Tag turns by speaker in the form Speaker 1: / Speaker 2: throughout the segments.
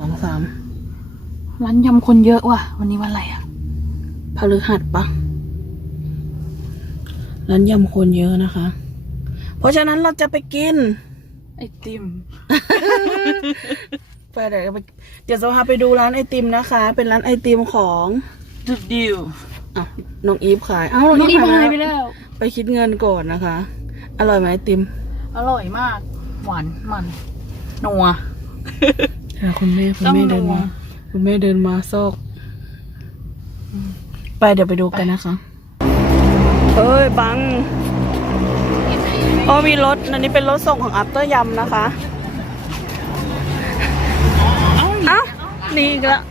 Speaker 1: สองสาม
Speaker 2: ร้านยำคนเยอะว่ะ วันนี้วันอะไรอะ
Speaker 1: พฤหัสปะร้านยำคนเยอะนะคะ เพราะฉะนั้นเราจะไปกิน
Speaker 2: ไอติม
Speaker 1: ไปเดี๋ยวไปเดี๋ยวจะพาไปดูร้านไอติมนะคะ เป็นร้านไอติมของ
Speaker 2: ดุดดิว
Speaker 1: อะน้องอีฟขายเอ้าน้อง
Speaker 2: นี่
Speaker 1: อีฟ
Speaker 2: หา
Speaker 1: ขายย
Speaker 2: ไปแล้ว
Speaker 1: ไปคิดเงินก่อนนะคะ อร่อยไหมไอติม
Speaker 2: อร่อยมาก หวานมันนัว
Speaker 1: ค่ะคุณแม่คุณ
Speaker 2: ต้อง
Speaker 1: แม่เดิน
Speaker 2: ดู
Speaker 1: มา คุณแม่เดินมาซอก ไปเดี๋ยวไปดูกันนะคะ เอ้ยบังอ๋อมีรถ อันนี้เป็นรถส่งของอัปเตอร์ยำนะคะ เอ้าหนี่อีกแล้ว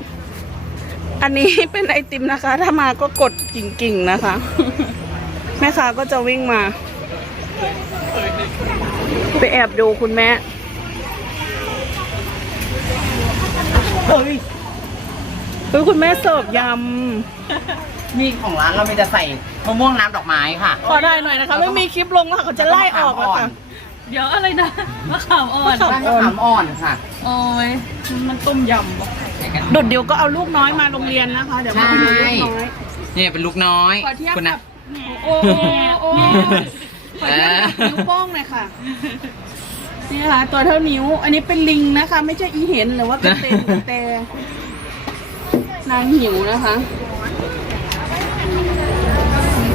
Speaker 1: อันนี้เป็นไอติมนะคะ ถ้ามาก็กดกิ่งๆนะคะ แม่ค้าก็จะวิ่งมา ไปแอบดูคุณแม่ เฮ้ยเฮ้ยคุณแม่เสิร์ฟย
Speaker 3: นี่ของร้านเรามีแต่ใส่มะม่วงน้ำดอกไม้ค่ะำ
Speaker 1: ขอได้หน่อยนะคะ ไม่มีคลิปลงแล้วเขาจะไล่ออกแล้วค่ะ
Speaker 2: เดี๋ยวอะไรนะมะขามอ่อน
Speaker 1: มะขาม
Speaker 3: ร้านมะขามอ่อนค่ะ
Speaker 2: โอ้ยมันต้มยำปะ
Speaker 1: ดุดเดียวก็เอาลูกน้อยมาโรงเรียนนะคะ เดี๋ยวมาดูลูกน้อย
Speaker 3: นี่เป็นลูกน้อย
Speaker 1: ขอเทียบ
Speaker 3: คุณ
Speaker 1: กั
Speaker 3: นะ
Speaker 1: บโอ้โอ้โอ้ขอเทียบกับนิ้วโป้งหน่อยค่ะ นี่นะคะตัวเท่านิ้ว อันนี้เป็นลิงนะคะ ไม่ใช่อีเห็นหรือว่ากระเตงกระแตนางหิวนะคะ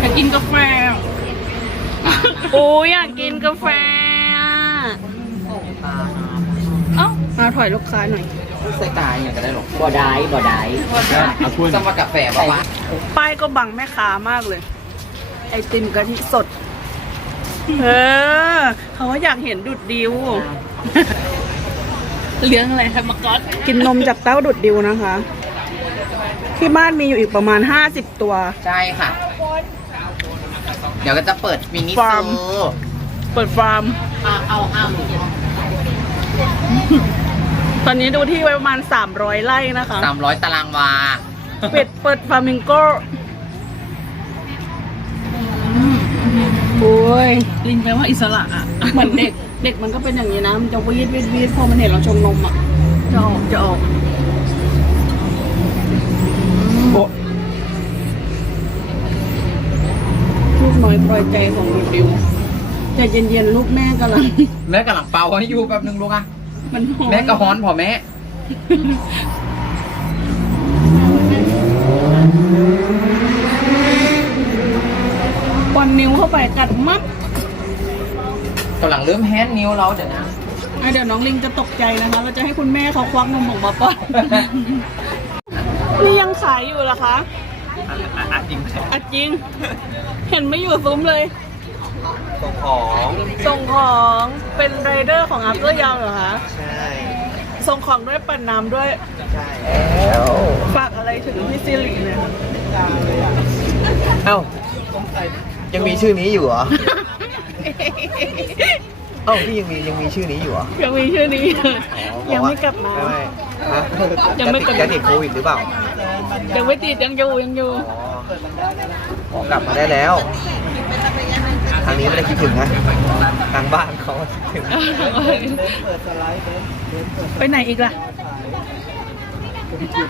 Speaker 2: อยากกินกาแฟ
Speaker 1: โอ้ยอยากกินกาแฟอะ
Speaker 2: เอ้า
Speaker 1: มาถอยลูกค้าหน่อย
Speaker 3: ใส่ตายอย่างก็ได้หรอกบ่ได้บ่ได้เอาคุณสมากาแฟป่าวะ
Speaker 1: ป้ายก็บังแม่ค้ามากเลย ไอติมกะทิสด เออ เขาว่าอยากเห็นดุดดิว
Speaker 2: เลี้ยงอะไรครับมากอส
Speaker 1: กินนมจากเต้าดุดดิวนะคะ ที่บ้านมีอยู่อีกประมาณห้าสิบตัว
Speaker 3: ใช่ค่ะ เดี๋ยวก็จะเปิดมินิ
Speaker 1: ฟาร์ม
Speaker 3: โซ
Speaker 1: เปิดฟาร์ม
Speaker 3: เอาเอาเอา
Speaker 1: ตอนนี้ดูที่ไว้ประมาณสามร้อยไร่นะคะ
Speaker 3: สามร้อยตารางวา
Speaker 1: เป็ดเปิดฟาร์มิงโก โอ้ย
Speaker 2: ลิงแปลว่าอิสระอะ
Speaker 1: เหมือนเด็ก เด็กมันก็เป็นอย่างนี้นะ มันจะวีดวีดวีดพอมันเห็นเราชงนมอะ จะออกจะออกลูกน้อยปล่อยใจของลูกดิวใจเย็นๆลูกแม่กำลัง
Speaker 3: แม่กำลังเป่าให้อยู่แป๊บนึงลูกอะ
Speaker 1: มันหอม
Speaker 3: แม่ก็ฮ้อนพอแม่
Speaker 1: ปอนนิ้วเข้าไปกัดมัด
Speaker 3: กำลังเริ่มแฮนด์นิ้วเราเดี๋ยวนะ
Speaker 1: อะเดี๋ยวน้องลิงจะตกใจนะคะ เราจะให้คุณแม่เขาควักนมออกมาป้อน นี่ยังขายอยู่เหรอคะ
Speaker 3: อัดจริง
Speaker 1: อะจริง เห็นไม่อยู่ซุ้มเลย
Speaker 3: ส่งของ
Speaker 1: ส่งของเป็นไรเดอร์ของอัพเตอร์ยาวเหรอคะ
Speaker 3: ใช่
Speaker 1: ส่งของด้วยปั่นน้ำด้วย
Speaker 3: ใช่แล้ว
Speaker 1: ฝากอะไรถึงพี่ซิริเนี่ย
Speaker 4: เอ้า ยังมีชื่อนี้อยู่เหรอ เอ้าพี่ยังมียังมีชื่อนี้อยู่เหรอ
Speaker 1: ยังมีชื่อนี้
Speaker 4: อ๋อ
Speaker 1: ยังไม่กลับมา
Speaker 4: ไม่ไม่ฮะ
Speaker 1: ยังไม่กลับ
Speaker 4: จะติดโควิดหรือเปล่า
Speaker 1: ยังไม่ติดยังอยู่ยังอยู่
Speaker 4: อ๋ออ๋อกลับมาได้แล้ว ทางนี้ไม่ได้คิดถึงนะ ทางบ้านเขาคิดถึง
Speaker 1: ไปไหนอีกล่ะ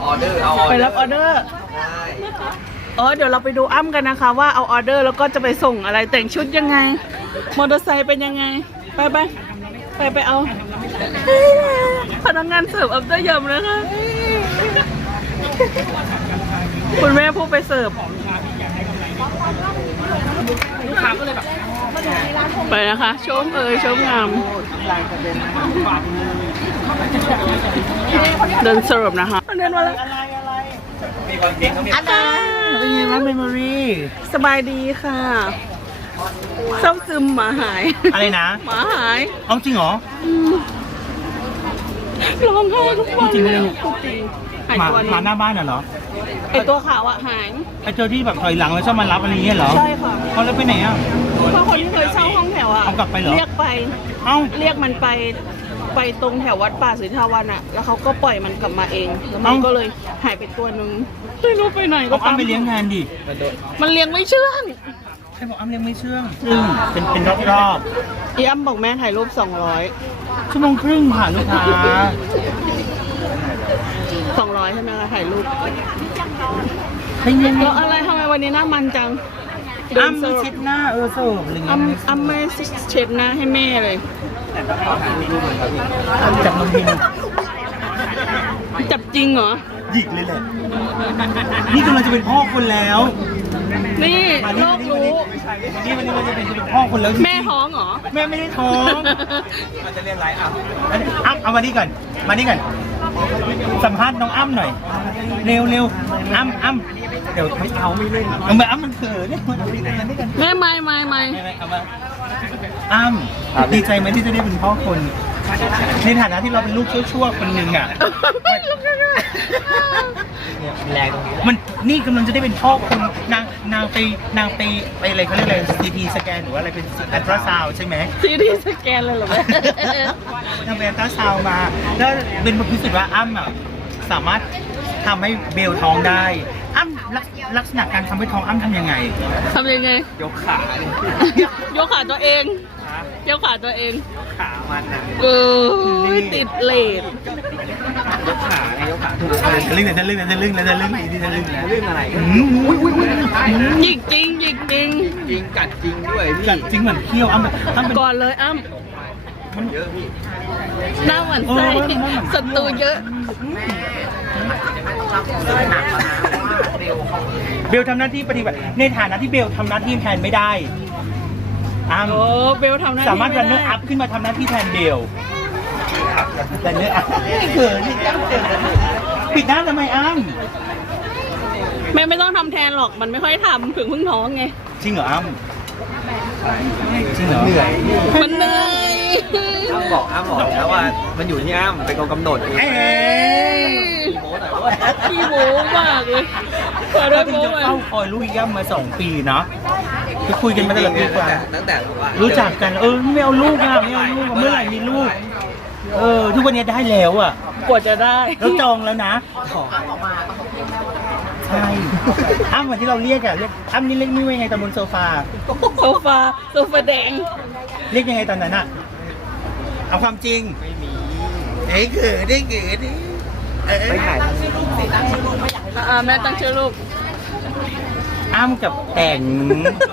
Speaker 3: ออเดอร์เอาออ
Speaker 1: ไป
Speaker 3: เดอ
Speaker 1: รับ
Speaker 3: ร์
Speaker 1: ออเดอร์
Speaker 4: ใช่
Speaker 1: อ๋อเดี๋ยวเราไปดูอ้ำกันนะคะ ว่าเอาออเดอร์แล้วก็จะไปส่งอะไรแต่งชุดยังไง มอเตอร์ไซค์เป็นยังไง ไปไปไปไปเอา พนักงานเสิร์ฟอัพเดอร์ยำนะคะ คุณแม่ผู้ไปเสิร์ฟไปนะคะชมเอ่ยชมงามเดินเสิร์ฟนะคะเดินมาแล้ว
Speaker 3: มีคนเก่งเขามี
Speaker 1: อาจารย์ เป็นไงบ้างเมมโมรี่สบายดีค่ะ เศร้าซึมหมาหาย
Speaker 4: อะไรนะ
Speaker 1: หมาหาย
Speaker 4: เอาจริงเหรอ
Speaker 1: ร้องไห้ทุกวัน
Speaker 4: จริงไหมลูก
Speaker 1: จริงหาย
Speaker 4: หมา
Speaker 1: ตัว
Speaker 4: หมา
Speaker 1: นี้
Speaker 4: หน้าบ้านน่ะเหรอ
Speaker 1: ไอตัวขาวอะหาย
Speaker 4: ไอ้เจ้าที่แบบถอยหลังแล้วชอบมารับอะไรอย่างเงี้ยเหรอ
Speaker 1: ใช่ค่ะ
Speaker 4: เขาแล้วไปไหนอะ
Speaker 1: เพราะคนที่เคยเช่าห้องแถวอะ
Speaker 4: เอากลับไปเหรอ
Speaker 1: เรียกไป
Speaker 4: เอ้า
Speaker 1: เรียกมันไป ไปตรงแถววัดป่าสุทธาวันอะแล้วเขาก็ปล่อยมันกลับมาเอง แล้วมันก็เลยหายไปตัวนึงไม่รู้ไปไหนก็
Speaker 4: เอาอ้ำไปเลี้ยงแทนดิ
Speaker 1: มันเลี้ยงไม่เชื่อง
Speaker 4: ใช่บอกอ้ำเลี้ยงไม่เชื่องซึ่งเป็นเป็นรอบรอบ
Speaker 1: อีอ้ำบอกแม่ถ่ายรูปสองร้อย
Speaker 4: ๆชั่วโมงครึ่งผ่านลูกค้า
Speaker 1: สองร้อยใช่ไหมคะถ่ายรูปแล้วอะไรทำไมวันนี้หน้ามันจัง
Speaker 4: อ้ำมีเช็ดหน้าเออสรุปอะไรเงี้ย
Speaker 1: อ้ำอ้ำไม่เช็ดหน้าให้แม่เลย
Speaker 4: อ้ำจับนมพิน
Speaker 1: จับจริงเหรอ
Speaker 4: หยิกเลยแหละ นี่กำลังจะเป็นพ่อคนแล้ว
Speaker 1: นี่
Speaker 4: มา
Speaker 1: โล
Speaker 4: นี่
Speaker 1: ก
Speaker 4: มานี่
Speaker 1: รู้
Speaker 4: นี่วันนี้มันจะเป็นพ่อคนแล้ว
Speaker 1: แม่ท้องเหรอ
Speaker 4: แม่ไม่ได้ท้องมันจะเรียนไรอะอ้ำเอามานี่ก่อน มานี่ก่อน สัมภาษณ์น้องอ้ำหน่อย เร็วเร็วอ้ำอ้ำเดี๋ยวไม่เอาไม่เล่นเอามาอ้ำมันเขินเนี่ยมันนี่กันนี่กัน
Speaker 1: แม่ไม่ไม่ไม่
Speaker 4: เอามาอ้ำดีใจไหมที่จะได้เป็นพ่อคน ในฐานะที่เราเป็นลูกชั่วๆคนหนึ่งอะ
Speaker 3: แรงตรงนี้
Speaker 4: มันนี่กำลังจะได้เป็นพ่อคนนางนางไปนางไปไปอะไรเขาเรียกอะไรซีทีสแกนหรือว่าอะไรเป็นอัลตราซาวใช่ไหม
Speaker 1: ทีทีสแกนเลยเหรอแม่
Speaker 4: ทำไปอัลตราซาวมา แล้วเป็นพิสูจน์ว่าอ้ำอะสามารถทำให้เบลท้องได้ อ้ำลักลักษณะการทำให้ท้องอ้ำทำยังไง
Speaker 1: ทำยังไง
Speaker 3: ยกขาเลย
Speaker 1: ยกขาตัวเอง ยกขาตัวเอง
Speaker 3: ขามันอะ
Speaker 1: เออติดเลด
Speaker 3: ยกขาไงยกขาถูก
Speaker 4: ทะลึ่งนะทะลึ่งนะทะลึ่งนะทะลึ่งนะทะลึ่งนะ
Speaker 3: เรื่องอะไร
Speaker 4: อืมอุ้ยอุ้ยอุ้ย
Speaker 1: หยิกจริงหยิกจริง
Speaker 3: จริงกัดจริงด้วยพี่
Speaker 4: กัดจริงเหมือนเคี้ยวอ้ำแบบอ้ำเป็น
Speaker 1: ก่อนเลยอ้ำ
Speaker 3: เยอะพี่
Speaker 1: หน้าหมันไส้ศัตรูเยอะ
Speaker 4: เบลทำหน้าที่ปฏิบัติในฐานะที่เบลทำหน้าที่แทนไม่ได้อ้ำ
Speaker 1: โอ้เบลทำหน้าที่
Speaker 4: สามารถรันเนอร์อัพขึ้นมาทำหน้าที่แทนเบล รันเนอร์อัพเขินปิดหน้าทำไมอ้ำ
Speaker 1: แม่ไม่ต้องทำแทนหรอกมันไม่ค่อยทำถึงเพิ่งท้องไง
Speaker 4: จริงเหรออ้ำจริงเหรอ
Speaker 3: เหนื่อย
Speaker 1: มันเหนื่อย
Speaker 3: อ้ำบอกอ้ำบอกแล้วว่า มันอยู่ที่อ้ำเป็นคนกำหนดเอง
Speaker 4: เอ๊ะ
Speaker 3: โม้หน่อยว่า
Speaker 1: พี่โม้มากเลยขอโท
Speaker 4: เรา
Speaker 1: ษ
Speaker 4: ถึง
Speaker 1: โม้
Speaker 4: จะ
Speaker 1: มา
Speaker 4: เฝ้าคอยลูกย่ำมาสองปีเนาะไปคุยกันมาตลอดปีกว่า
Speaker 3: ตั้งแต่แบบว่า
Speaker 4: รู้จักกันเออไม่เอาลูกอะไม่เอาลูกอะเมื่อไหร่มีลูก เออ ทุกวันนี้ได้แล้วอะ
Speaker 1: กว่าจะได้
Speaker 4: แล้วจองแล้วนะใช่อ้ำเหมือนที่เราเรียกอะเรียกอ้ำนี่เรียกนี่ว่ายังไงตอนบนโซฟา
Speaker 1: โซฟาโซฟาแดง
Speaker 4: เรียกยังไงตอนนั้นอะเอาความจริง
Speaker 3: ไม่มี
Speaker 4: เอ้ยเกิดได้เกิดดิเออ
Speaker 3: ไม่ถ่าย
Speaker 1: อ่าแม่ตั้งชื่อลูก
Speaker 4: อ้ำกับแต่ง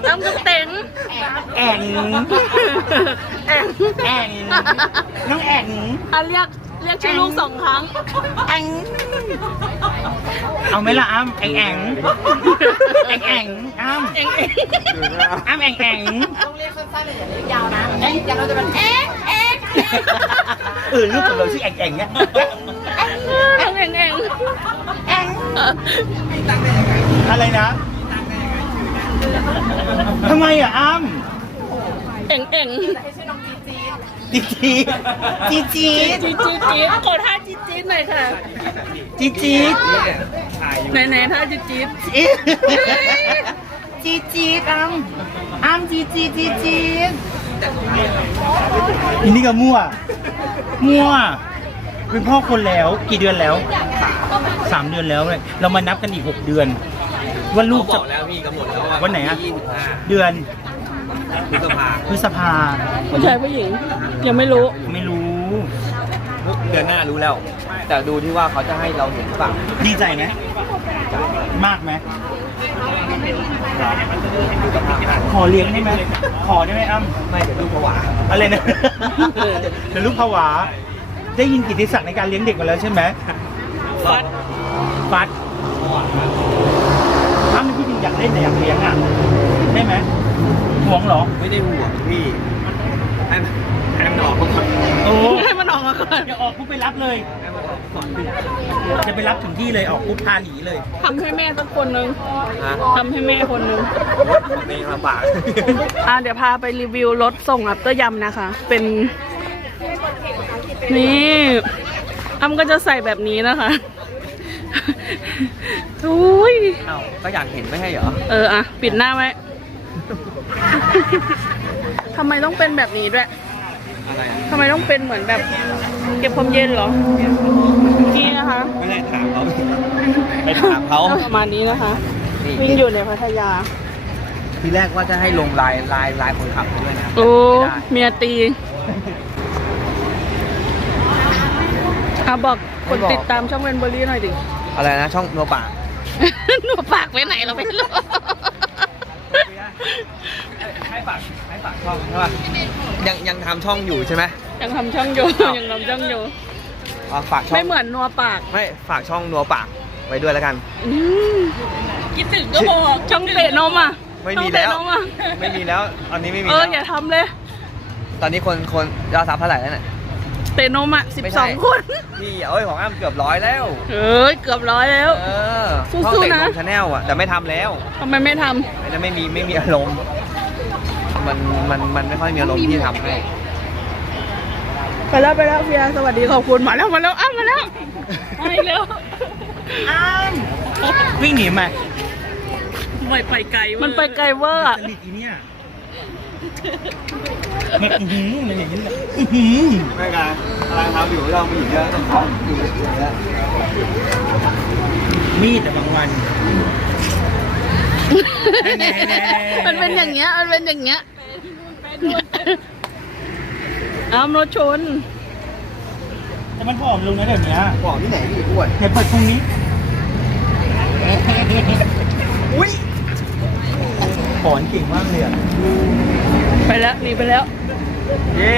Speaker 1: น้ำกับเต็ง
Speaker 4: แอ่ง
Speaker 1: แอง
Speaker 4: แอ่งน้องแอ่ง
Speaker 1: อะเรียกเรียกชื่อลูกสองครั้ง
Speaker 4: แอ่งเอาไหมล่ะอ้ำแอ่งแอ่งแอ่งแอ่งอ้ำ
Speaker 1: เองเอง
Speaker 4: อ้ำแอ่งแอ่งเออลูกของเราชื่อแอ่งแอ่งเนี่ย
Speaker 1: เองเองเองเอง
Speaker 4: อะไรนะ ทำไมอะอ้ำ
Speaker 1: เองเอง
Speaker 4: จีจีจีจี
Speaker 1: จีจีจีขอท่าจีจีหน่อยค่ะ
Speaker 4: จีจี
Speaker 1: ไหนไหนท่าจีจี
Speaker 4: จีจีอ้ำอ้ำจีจีจีจีอันนี้ก็มั่ว มั่ว เป็นพ่อคนแล้ว กี่เดือนแล้วสามเดือนแล้วเลยเรามานับกันอีกหกเดือน ว่าลูก
Speaker 3: บ
Speaker 4: จะ
Speaker 3: อกแล้วพี่กำหนดแล้วว่า
Speaker 4: วันไหนอะ
Speaker 3: ยี่สิบห้า
Speaker 4: เดือน
Speaker 3: พฤษภา
Speaker 4: พฤษภา
Speaker 1: ผู้ชายผู้หญิง ยังไม่รู้
Speaker 4: ไม่รู้
Speaker 3: เดือนหน้ารู้แล้ว แต่ดูที่ว่าเขาจะให้เราเห็นหรือเปล่า
Speaker 4: ดีใจไหมมากไหมขอเลี้ยงได้ไหมขอได้ไหมอ้ำ
Speaker 3: ไม่เดี๋ยวดูผวา
Speaker 4: อะไรนะ เดี๋ยวลูกภาวะได้ยินกิตติศักดิ์ในการเลี้ยงเด็กมาแล้วใช่ไหม
Speaker 1: ฟัด
Speaker 4: ฟัดอ้ำพี่จริงอยากเล่นแต่อยากเลี้ยงอะได้ไหมห่วงเหรอ
Speaker 3: ไม่ได้ห่วงพี่ให้มันให้มันออกมาก่อน
Speaker 4: โอ้
Speaker 1: ให้มันออกมาก่อน
Speaker 4: อย่าออกปุ๊บไปรับเลย
Speaker 3: ให้มันออกมาก่อน
Speaker 4: จะไปรับถึงที่เลยออกปุ๊บพาหนีเลย
Speaker 1: ทำให้แม่สักคนหนึ่ง
Speaker 3: ฮะ
Speaker 1: ทำให้แม่คนหนึ่ง
Speaker 3: ไม่ลำบาก
Speaker 1: อ่าเดี๋ยวพาไปรีวิวรถส่งอัปเตอร์ยำนะคะ เป็น นี่อ้ำก็จะใส่แบบนี้นะคะ อุ้ย
Speaker 3: เอ้าก็อยากเห็นไม่ใช่เหรอ
Speaker 1: เอออะปิดหน้าไว้ ทำไมต้องเป็นแบบนี้ด้วย
Speaker 3: อะไรอะ
Speaker 1: ทำไมต้องเป็นเหมือนแบบ เก็บความเย็นเหรอนี่นะคะ
Speaker 3: ไม่ได้ถามเขาไปถามเขา
Speaker 1: ประมาณนี้นะคะ
Speaker 3: นี่
Speaker 1: วิ่งอยู่ในพัทยา
Speaker 3: ทีแรกว่าจะให้ลงลายลายลายคนขับไปด้วยนะ
Speaker 1: โอ้
Speaker 3: ไม่ได้
Speaker 1: เมียตีอะบอกกดติดตามช่องเวนเบอรี่หน่อยดิ
Speaker 3: อะไรนะช่องโนป่า
Speaker 1: หนูปากไว้ไหนเราไม่รู้
Speaker 3: ให้ฝากให้ฝากช่องใช่ป่ะยังยังทำช่องอยู่ใช่ไหม
Speaker 1: ยังทำช่องอยู่ยังทำช่องอยู่
Speaker 3: อ๋อฝากช่อง
Speaker 1: ไม่เหมือนนัวปาก
Speaker 3: ไม่ฝากช่องนัวปากไว้ด้วยแล้วกัน
Speaker 1: อืมคิดถึงก็บอกช่องเตะนมอะ
Speaker 3: ไม่มีแล้ว
Speaker 1: ช่องเตะนมอะ
Speaker 3: ไม่มีแล้วตอนนี้ไม่มี
Speaker 1: เออ
Speaker 3: แล้ว
Speaker 1: อย่าทำเลย
Speaker 3: ตอนนี้คนคนยอดซับเท่าไหร่แล้วเนี่ย
Speaker 1: เตะนมอะสิบ
Speaker 3: ไม่
Speaker 1: ส
Speaker 3: ใช่
Speaker 1: องคน
Speaker 3: พี่เอ้ยของอ้ำเกือบร้อยแล้ว
Speaker 1: เอ้ย เกือบร้อยแล้ว
Speaker 3: เออ
Speaker 1: สู้ๆ
Speaker 3: ช่องเตะ
Speaker 1: นะ
Speaker 3: นมชาแนลอะแต่ไม่ทำแล้ว
Speaker 1: ทำไมไม่ท
Speaker 3: ไม่ได้ไม่มีไม่มีอารมณ์มันมันมันไม่ค่อยมีอารมณ์ที่ทำให้ำ
Speaker 1: ไปแล้วไปแล้วเฟียสวัสดีขอบคุณมาแล้วมาแล้วอ้าวมาแล้วมาอีกแล้ว
Speaker 4: วิ่งหนีมา
Speaker 1: ไม่ไปไกลมันไปไกลเวอร์อะ
Speaker 4: สนิทอีเนี่ย มันอื้อหือมันอย่างนี้เลยอื้อหือ
Speaker 3: ไม่การกำลังทำอยู่เราผู้หญิงเยอะอยู่แล้ว
Speaker 4: มีดแต่บางวัน
Speaker 1: มันเป็นอย่างเงี้ย มันเป็นอย่างเงี้ยอ้าวรถชน
Speaker 4: แต่มันผอมลงนะเดี๋ยวนี้
Speaker 3: บอกที่ไหนพี่อ้วน
Speaker 4: เห็นเปิดพรุ่งนี้ อุ้ยถอนเก่งมากเลยอะ
Speaker 1: ไปแล้วหนีไปแล้ว
Speaker 3: เย้